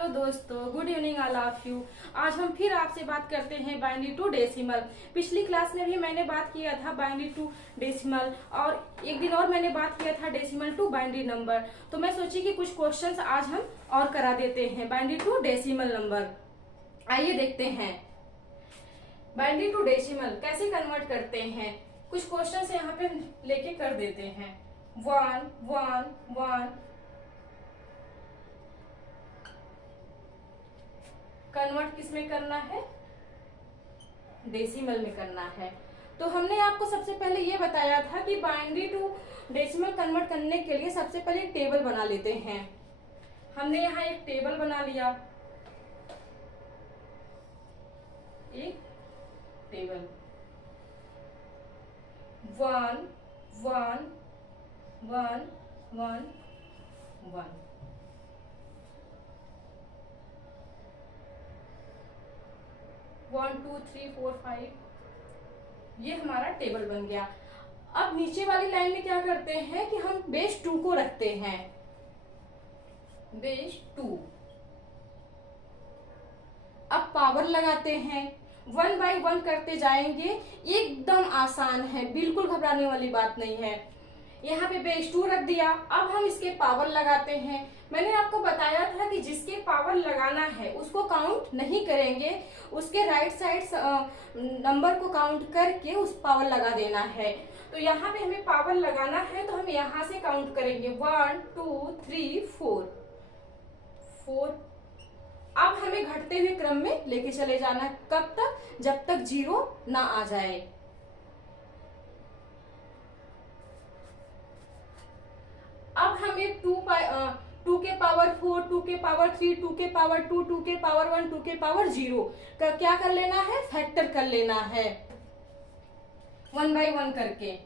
Hello दोस्तों, good evening all of you. आज हम फिर आपसे बात करते हैं बाइनरी टू डेसिमल। पिछली क्लास में भी मैंने बात किया था बाइनरी टू डेसिमल और एक दिन और मैंने बात किया था डेसिमल टू बाइनरी नंबर। तो मैं सोची कि कुछ क्वेश्चंस आज हम और करा देते हैं बाइनरी टू डेसिमल नंबर। आइए देखते हैं बाइनरी टू डेसिमल कैसे कन्वर्ट करते हैं। कुछ क्वेश्चंस यहाँ पे लेके कर देते हैं। 1 1 1 कन्वर्ट किस में करना है? डेसिमल में करना है। तो हमने आपको सबसे पहले ये बताया था कि बाइनरी टू डेसिमल कन्वर्ट करने के लिए सबसे पहले एक टेबल बना लेते हैं। हमने यहाँ एक टेबल बना लिया, एक टेबल 1 1 1 1 1 1 2 3 4 5, ये हमारा टेबल बन गया। अब नीचे वाली लाइन में क्या करते हैं कि हम बेस 2 को रखते हैं। बेस 2। अब पावर लगाते हैं, 1 बाय 1 करते जाएंगे। एकदम आसान है, बिल्कुल घबराने वाली बात नहीं है। यहाँ पे बेस 2 रख दिया। अब हम इसके पावर लगाते हैं। मैंने आपको बताया था कि जिसके पावर लगाना है उसको काउंट नहीं करेंगे, उसके राइट साइड नंबर को काउंट करके उस पावर लगा देना है। तो यहाँ पे हमें पावर लगाना है तो हम यहाँ से काउंट करेंगे 1 2 3 4 4। अब हमें घटते हुए क्रम में लेके चले जाना है। कब तक? जब तक 0 ना आ जाए। अब हमें 2 के पावर 4, 2 के पावर 3, 2 के पावर 2, 2 के पावर 1, 2 के पावर 0 का क्या कर लेना है? फैक्टर कर लेना है 1 बाय 1 करके।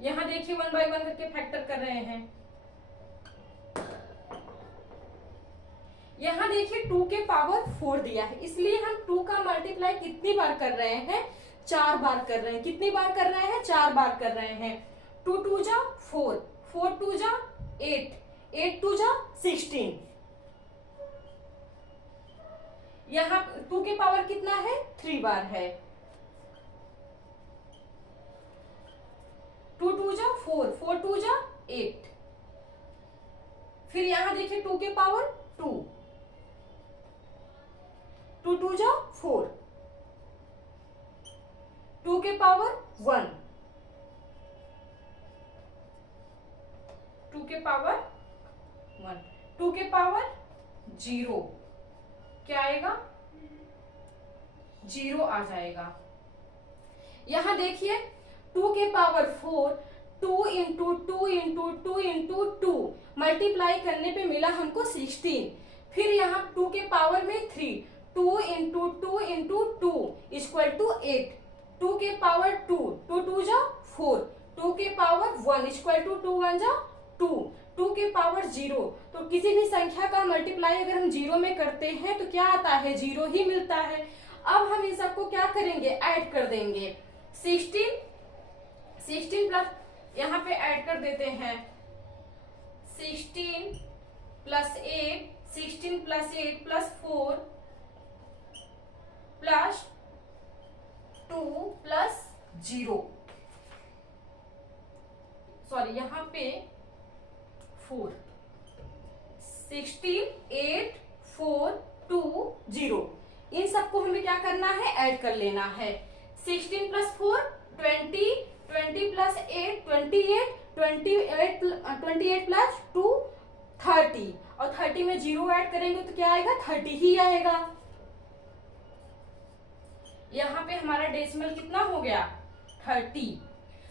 यहां देखिए 1 बाय 1 करके फैक्टर कर रहे हैं। यहाँ देखिए 2 के पावर 4 दिया है, इसलिए हम 2 का मल्टीप्लाई कितनी बार कर रहे हैं? 4 बार कर रहे हैं। कितनी बार कर रहे हैं? 4 बार कर रहे हैं। 2 2 जा 4, 4 2 जा 8, 8 2 जा 16। यहाँ 2 के पावर कितना है? 3 बार है। 2 2 जा 4, 4 2 जा 8। फिर यहाँ देखिए 2 के पावर 2, 2 2 जा 4, 2 के पावर 1, 2 के पावर 1, 2 के पावर 0। क्या आएगा? 0 आ जाएगा। यहां देखिए 2 के power 4, 2 into 2 into 2 into 2 multiply करने पे मिला हमको 16। फिर यहाँ 2 के पावर में 3, 2 इंटू 2 इंटू 2 इक्वल टू 8, 2 के पावर 2, 2 2 जा 4, 2 के पावर 1 इक्वल टू 2 1 जा 2, 2 के पावर 0। तो किसी भी संख्या का मल्टीप्लाई अगर हम 0 में करते हैं तो क्या आता है? 0 ही मिलता है। अब हम इन सबको क्या करेंगे? ऐड कर देंगे। 16 प्लस यहाँ पे ऐड कर देते हैं 16 plus 8, 16 plus 8 plus 4 plus 2 plus 0, sorry यहाँ पे 4, 16 8 4 2 0। इन सबको हमें क्या करना है? ऐड कर लेना है। 16 प्लस 4 20, 20 प्लस 8 28, 28 प्लस 2 30, और 30 में 0 ऐड करेंगे तो क्या आएगा? 30 ही आएगा। यहाँ पे हमारा डेसिमल कितना हो गया? 30।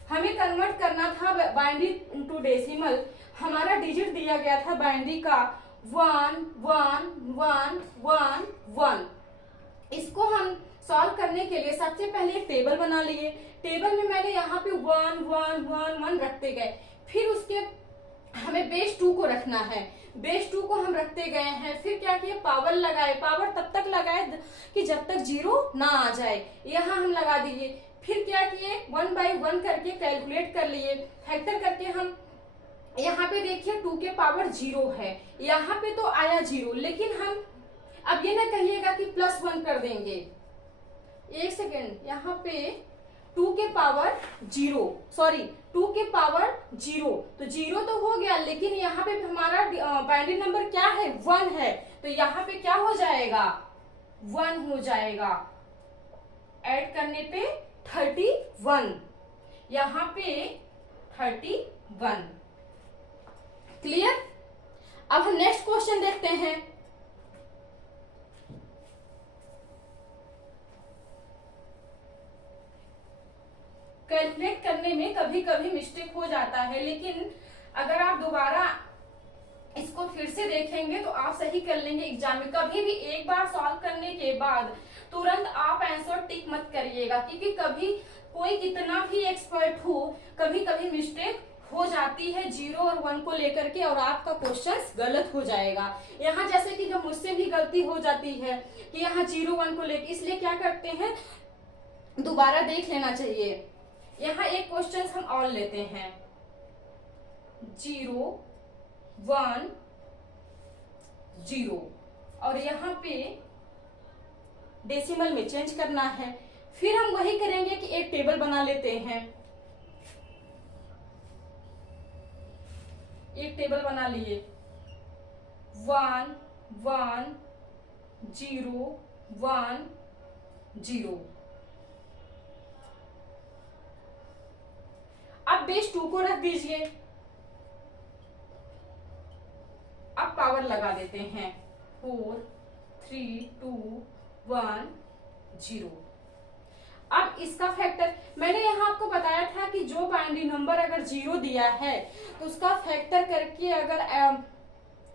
हमें कन्वर्ट करना था बाइनरी टू डेसिमल। हमारा डिजिट दिया गया था बाइनरी का 1 1 1 1 1। इसको हम सॉल्व करने के लिए सबसे पहले एक टेबल बना लिए। टेबल में मैंने यहाँ पे 1 1 1 1 रखते गए। फिर उसके हमें बेस 2 को रखना है। बेस 2 को हम रखते गए हैं, फिर क्या किया, पावर लगाए। पावर तब तक लगाए कि जब तक 0 ना आ जाए, यहाँ हम लगा दिए। फिर क्या किए, 1 बाई 1 करके कैलकुलेट कर लिए, फैक्टर करके हम यहाँ पे देखिए 2 के पावर 0 है, यहाँ पे तो आया 0, लेकिन हम अब ये ना कहिएगा कि +1 कर देंगे। एक सेकेंड, यहाँ पे 2 के पावर 0, सॉरी 2 के पावर 0, तो 0 तो हो गया, लेकिन यहाँ पे हमारा बाइनरी नंबर क्या है, 1 है, तो यहाँ पे क्या हो जाएगा, 1 हो जाएगा। ऐड करने पे 31, यहाँ पे 31। क्लियर। अब हम नेक्स्ट क्वेश्चन देखते हैं। कैलकुलेट करने में कभी कभी मिस्टेक हो जाता है, लेकिन अगर आप दोबारा इसको फिर से देखेंगे तो आप सही कर लेंगे एग्जाम में। कभी भी एक बार सॉल्व करने के बाद तुरंत आप आंसर टिक मत करिएगा, क्योंकि कभी कोई कितना भी एक्सपर्ट हो, कभी कभी मिस्टेक हो जाती है 0 और 1 को लेकर के, और आपका क्वेश्चन गलत हो जाएगा। यहाँ जैसे कि जब मुझसे भी गलती हो जाती है कि यहाँ 0 1 को लेकर, इसलिए क्या करते हैं, दोबारा देख लेना चाहिए। यहाँ एक क्वेश्चन हम और लेते हैं, 0 1 0, और यहाँ पे डेसिमल में चेंज करना है। फिर हम वही करेंगे कि एक टेबल बना लेते हैं, एक टेबल बना लिए, 1 1 0 1 0। अब बेस 2 को रख दीजिए। अब पावर लगा देते हैं, 4 3 2 1 0। अब इसका फैक्टर मैंने यहाँ आपको बताया था कि जो बाइनरी नंबर अगर 0 दिया है तो उसका फैक्टर करके अगर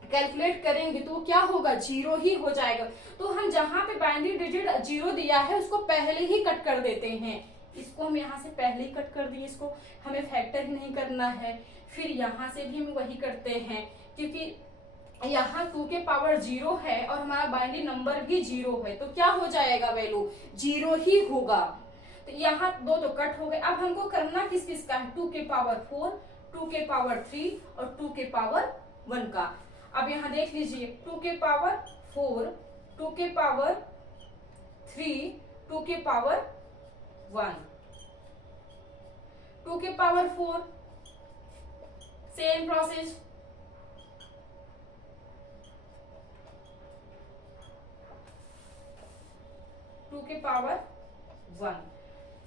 कैलकुलेट करेंगे तो क्या होगा, 0 ही हो जाएगा। तो हम जहां पे बाइनरी डिजिट 0 दिया है उसको पहले ही कट कर देते हैं। इसको हम यहाँ से पहले ही कट कर दिए, इसको हमें फैक्टर ही नहीं करना है। फिर यहाँ से भी हम वही करते हैं, क्योंकि यहाँ 2 के पावर 0 है और हमारा बाइनरी नंबर भी 0 है, तो क्या हो जाएगा, वैल्यू 0 ही होगा। तो यहाँ 2 तो कट हो गए। अब हमको करना किस किस का है, 2 के पावर 4, 2 के पावर 3 और 2 के पावर 1 का। अब यहाँ देख लीजिए, 2 के पावर 4, 2 के पावर 3, 2 के पावर 1, 2 के पावर 4, सेम प्रोसेस, 2 के पावर 1,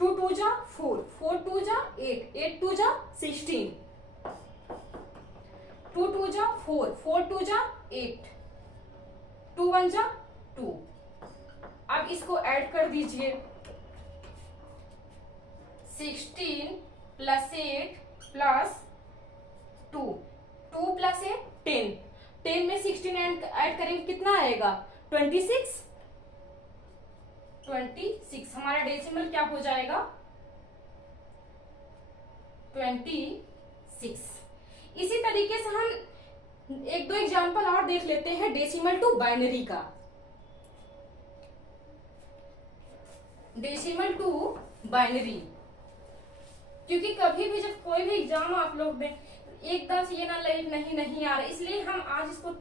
2 2 जा 4, 4 2 जा 8, 8 2 जा 16, 2 2 जा 4, 4 2 जा 8, 2 1 जा 2। अब इसको ऐड कर दीजिए, 16 प्लस 8 प्लस 2, 2 प्लस 8 10, 10 में 16 ऐड करेंगे कितना आएगा, 26, 26। हमारा डेसिमल क्या हो जाएगा, 26। इसी तरीके से हम एक दो एग्जांपल और देख लेते हैं डेसिमल टू बाइनरी का। डेसिमल टू बाइनरी, क्योंकि कभी भी जब कोई भी एग्जाम आप लोग दें एकदम से ये ना लगे नहीं आ रहा, इसलिए हम आज इसको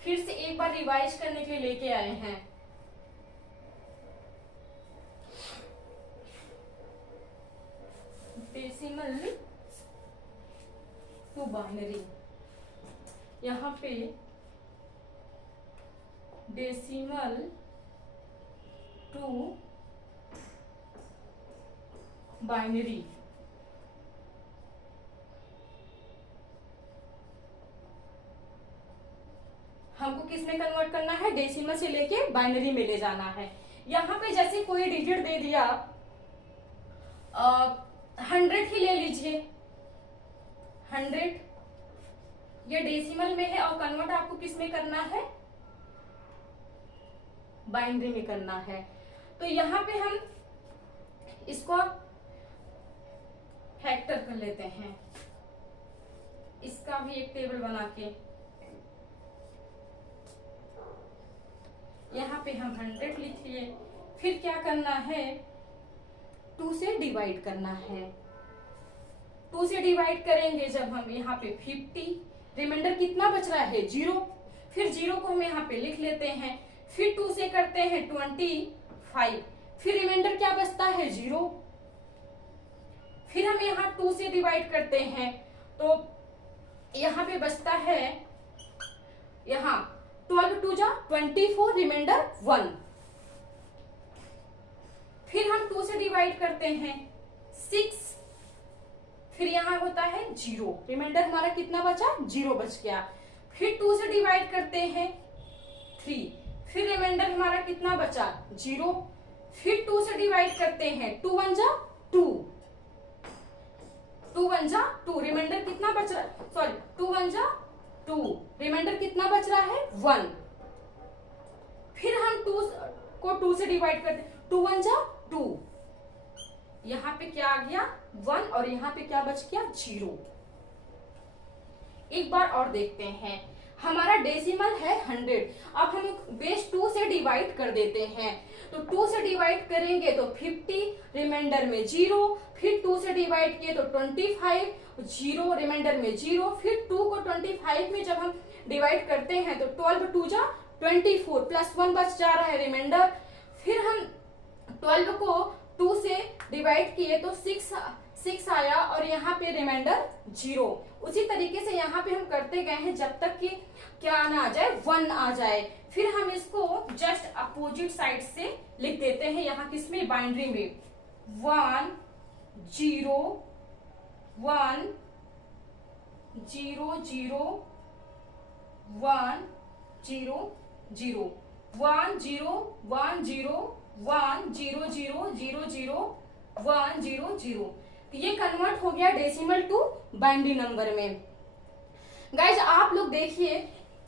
फिर से एक बार रिवाइज करने के लिए लेके आए हैं। डेसिमल टू बाइनरी, यहाँ पे डेसिमल टू बाइनरी, हमको किस में कन्वर्ट करना है, डेसिमल से लेके बाइनरी में ले जाना है। यहाँ पे जैसे कोई डिजिट दे दिया, 100 ही ले लीजिए, 100 ये डेसिमल में है और कन्वर्ट आपको किस में करना है, बाइनरी में करना है। तो यहाँ पे हम इसको फैक्टर कर लेते हैं, इसका भी एक टेबल बना के यहाँ पे हम 100 लिख लिए। फिर क्या करना है, 2 से डिवाइड करना है। 2 से डिवाइड करेंगे जब हम यहाँ पे 50, रिमाइंडर कितना बच रहा है 0। फिर 0 को हम यहाँ पे लिख लेते हैं। फिर 2 से करते हैं 25, फिर रिमाइंडर क्या बचता है 0। फिर हम यहाँ 2 से डिवाइड करते हैं तो यहाँ पे बचता है, यहाँ 12 2 जा 24, रिमाइंडर 1। फिर हम 2 से डिवाइड करते हैं 6, फिर यहाँ होता है 0, रिमाइंडर हमारा कितना बचा 0 बच गया। फिर 2 से डिवाइड करते हैं 3, फिर रिमाइंडर हमारा कितना बचा 0। फिर 2 से डिवाइड करते हैं 2 1 जा 2, 2 1 जा 2, रिमाइंडर कितना बच रहा है, सॉरी 2 1 जा 2, रिमाइंडर कितना बच रहा है 1। फिर हम 2 को 2 से डिवाइड करते हैं, 2 1 जा 2, यहाँ पे क्या आ गया 1 और यहाँ पे क्या बच गया 0। एक बार और देखते हैं, हमारा डेसिमल है 100। अब हम बेस 2 से डिवाइड कर देते हैं। तो 2 से डिवाइड करेंगे तो 50, रिमाइंडर में 0। फिर 2 से डिवाइड किए तो 25, 0, रिमाइंडर में 0। फिर 2 को 25 में जब हम डिवाइड करते हैं तो 12 2 जा 24, प्लस 1 बच जा रहा है रिमाइंडर। फिर हम 12 को 2 से डिवाइड किए तो 6 आया और यहाँ पे रिमाइंडर 0। उसी तरीके से यहाँ पे हम करते गए हैं जब तक कि क्या ना आ जाए 1 आ जाए। फिर हम इसको जस्ट अपोजिट साइड से लिख देते हैं, यहाँ किसमें बाइनरी में 1 0 1 0 0 1 0 0 1 0 1 0 1 0 0 0 0 1 0 0। ये कन्वर्ट हो गया डेसिमल टू बाइनरी नंबर में। गाइज आप लोग देखिए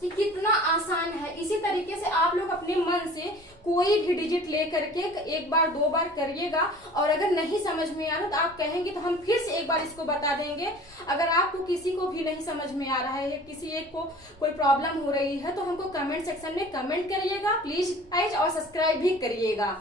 कि कितना आसान है। इसी तरीके से आप लोग अपने मन से कोई भी डिजिट ले करके एक बार 2 बार करिएगा, और अगर नहीं समझ में आ रहा तो आप कहेंगे तो हम फिर से एक बार इसको बता देंगे। अगर आपको किसी को भी नहीं समझ में आ रहा है, किसी एक को कोई प्रॉब्लम हो रही है, तो हमको कमेंट सेक्शन में कमेंट करिएगा प्लीज गाइज, और सब्सक्राइब भी करिएगा।